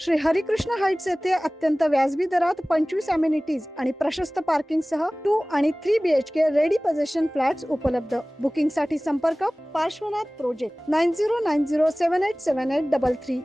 Shri Harikrishna Heights येथे अत्यंत व्याजबी दरात 25 अमेनिटीज आणि प्रशस्त पार्किंग सह 2 आणि 3 BHK रेडी पोझिशन फ्लॅट्स उपलब्ध। बुकिंग साठी संपर्क पार्श्वनाथ प्रोजेक्ट 9090787833।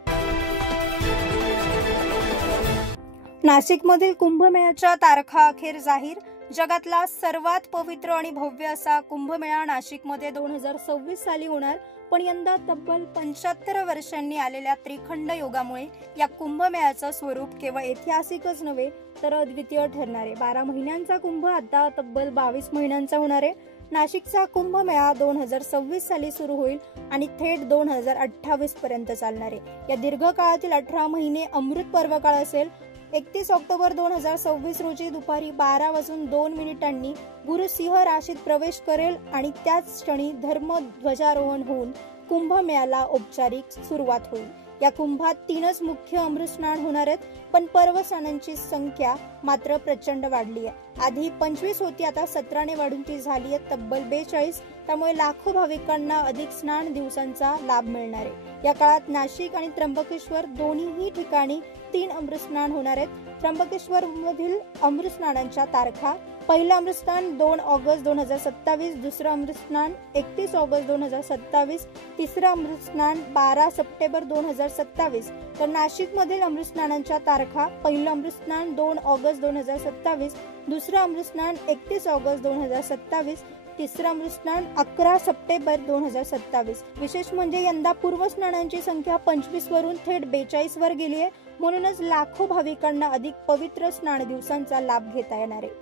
नाशिकमधील कुंभमेळ्याच्या तारखा अखेर जाहीर। जगातला सर्वात पवित्र आणि भव्य असा कुंभमेळा नाशिकमध्ये 2026 साली होणार, पण यंदा तब्बल 75 वर्षांनी आलेल्या त्रिखंड योगामुळे या कुंभमेळ्याचं स्वरूप केवळ ऐतिहासिकच नव्हे तर अद्वितीय ठरणार आहे। 12 महिन्यांचा कुंभ आता तब्बल 22 महिन्यांचा होणार आहे। नाशिकचा कुंभमेळा 2026 साली सुरू होईल आणि थेट 2028 पर्यंत चालणार आहे। या दीर्घ काळातील 18 महिने अमृत पर्वकाळ असेल। 31 ऑक्टोबर 2026 रोजी दुपारी 12:02 गुरु सिंह राशीत प्रवेश करेल आणि त्याच क्षणी धर्मध्वजारोहण होऊन कुंभमेळ्याला औपचारिक सुरुवात होईल। या कुंभात 3च मुख्य अमृत स्नान होणार आहेत, पण पर्व स्नानांची संख्या मात्र प्रचंड वाढली आहे। आधी 25 होती, आता 17ने वाढून ती झाली आहे तब्बल 42। त्यामुळे लाखो भाविकांना अधिक स्नान दिवसांचा लाभ मिळणार आहे। या काळात नाशिक आणि त्र्यंबकेश्वर दोन्हीही ठिकाणी 3 अमृत स्नान होणार आहेत। त्र्यंबकेश्वर मधील अमृत स्नानांच्या तारखा: पहिलं अमृत स्नान 2 ऑगस्ट 2027, दुसरं अमृत स्नान 31 ऑगस्ट 2027, तिसरं अमृत स्नान 12 सप्टेंबर 2027। तर नाशिक मधील अमृत स्नानांच्या तारखा: पहिलं अमृत स्नान 2 ऑगस्ट 2027, दुसरं अमृत स्नान 31 ऑगस्ट 2027, तिसरं अमृत स्नान 11 सप्टेंबर 2027। विशेष म्हणजे यंदा पूर्व स्नानांची संख्या 25 वरून थेट 42 वर गेली आहे, म्हणूनच लाखो भाविकांना अधिक पवित्र स्नान दिवसांचा लाभ घेता येणार आहे।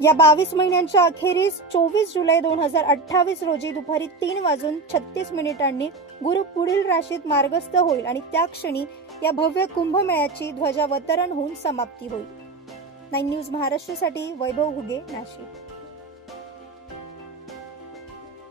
या 22 महिन्यांच्या अखेरीस 24 जुलै 2028 रोजी दुपारी 3:36 गुरु पुढील राशीत मार्गस्थ होईल आणि त्या क्षणी या भव्य कुंभमेळ्याची ध्वजावतरण होऊन समाप्ती होईल। 9 न्यूज महाराष्ट्रासाठी वैभव हुगे, नाशिक।